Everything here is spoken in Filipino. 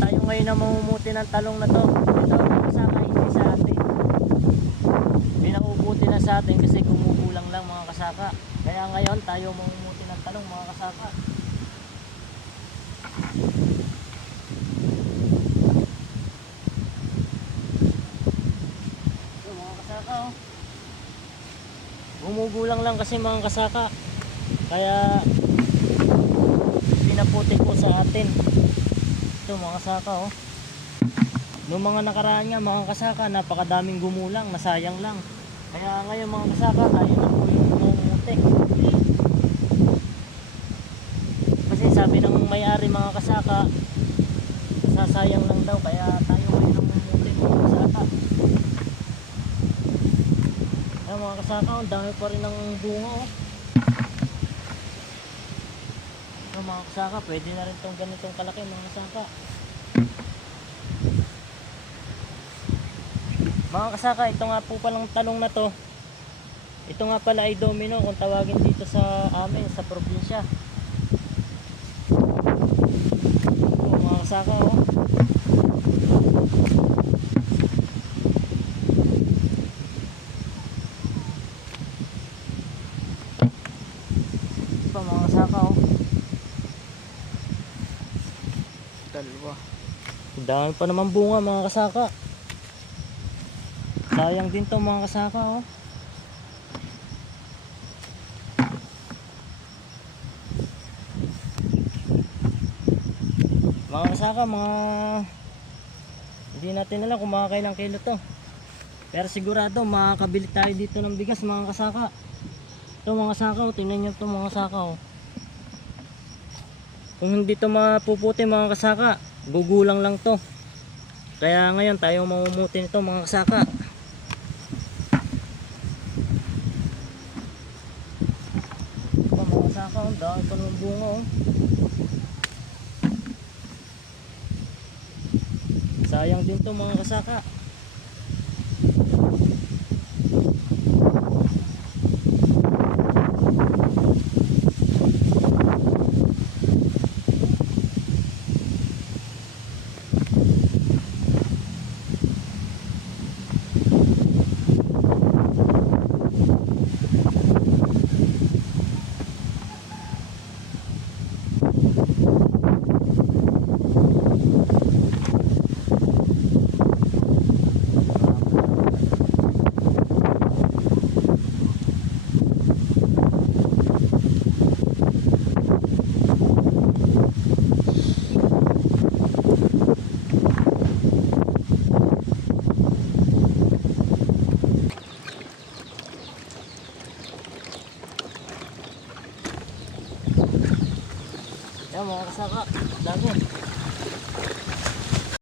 tayo ngayon na mamumuti ng talong na to. Ito ang kasama hindi sa atin. Pinaubuti na sa atin kasi kumukulang lang mga kasaka. Kaya ngayon tayo mamumuti ng talong mga kasaka. Ito mga kasaka oh. Gumugulang lang kasi mga kasaka. Kaya pinaputi ko sa atin. Ito mga kasaka oh. Noong mga nakaraan nga mga kasaka, napakadaming gumulang, nasayang lang. Kaya ngayon mga kasaka, tayo na po yung namumuti. Kasi sabi ng may-ari mga kasaka, sasayang lang daw, kaya tayo ngayon namumuti mga kasaka. Ayan mga kasaka, ang dami pa rin ng bunga oh. Mga kasaka, pwede na rin tong ganitong kalaki mga kasaka. Mga kasaka, ito nga po palang talong na to. Ito nga pala ay domino kung tawagin dito sa amin, sa probinsya. Ito, mga kasaka oh. Ito mga kasaka oh. Dalawa. Dami pa naman bunga mga kasaka. Sayang din to mga kasaka oh. Mga kasaka, mga hindi natin alam kung makakailang kilo to. Pero sigurado makakabili tayo dito ng bigas mga kasaka. Ito mga kasaka, oh, tingnan nyo to mga kasaka oh. Kung hindi to mapuputi mga kasaka, gugulang lang to. Kaya ngayon tayo mamumuti nito mga kasaka. Ito mga kasaka, ang dami pa ng bunga oh. Sayang din to mga kasaka. Yan mga kasaka, dami.